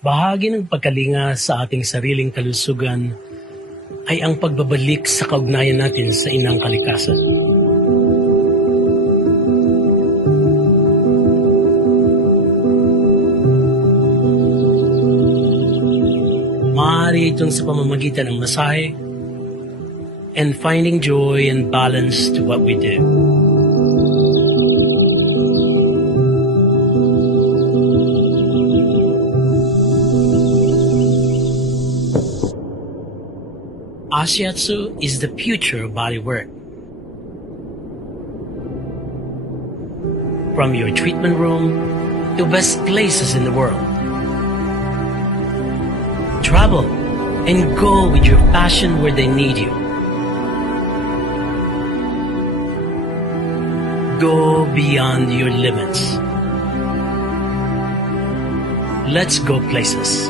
Bahagi ng pagkalinga sa ating sariling kalusugan ay ang pagbabalik sa kaugnayan natin sa inang kalikasan. Maaari itong sa pamamagitan ng masahe and finding joy and balance to what we do. Ashiatsu is the future of bodywork. From your treatment room to best places in the world. Travel and go with your passion where they need you. Go beyond your limits. Let's go places.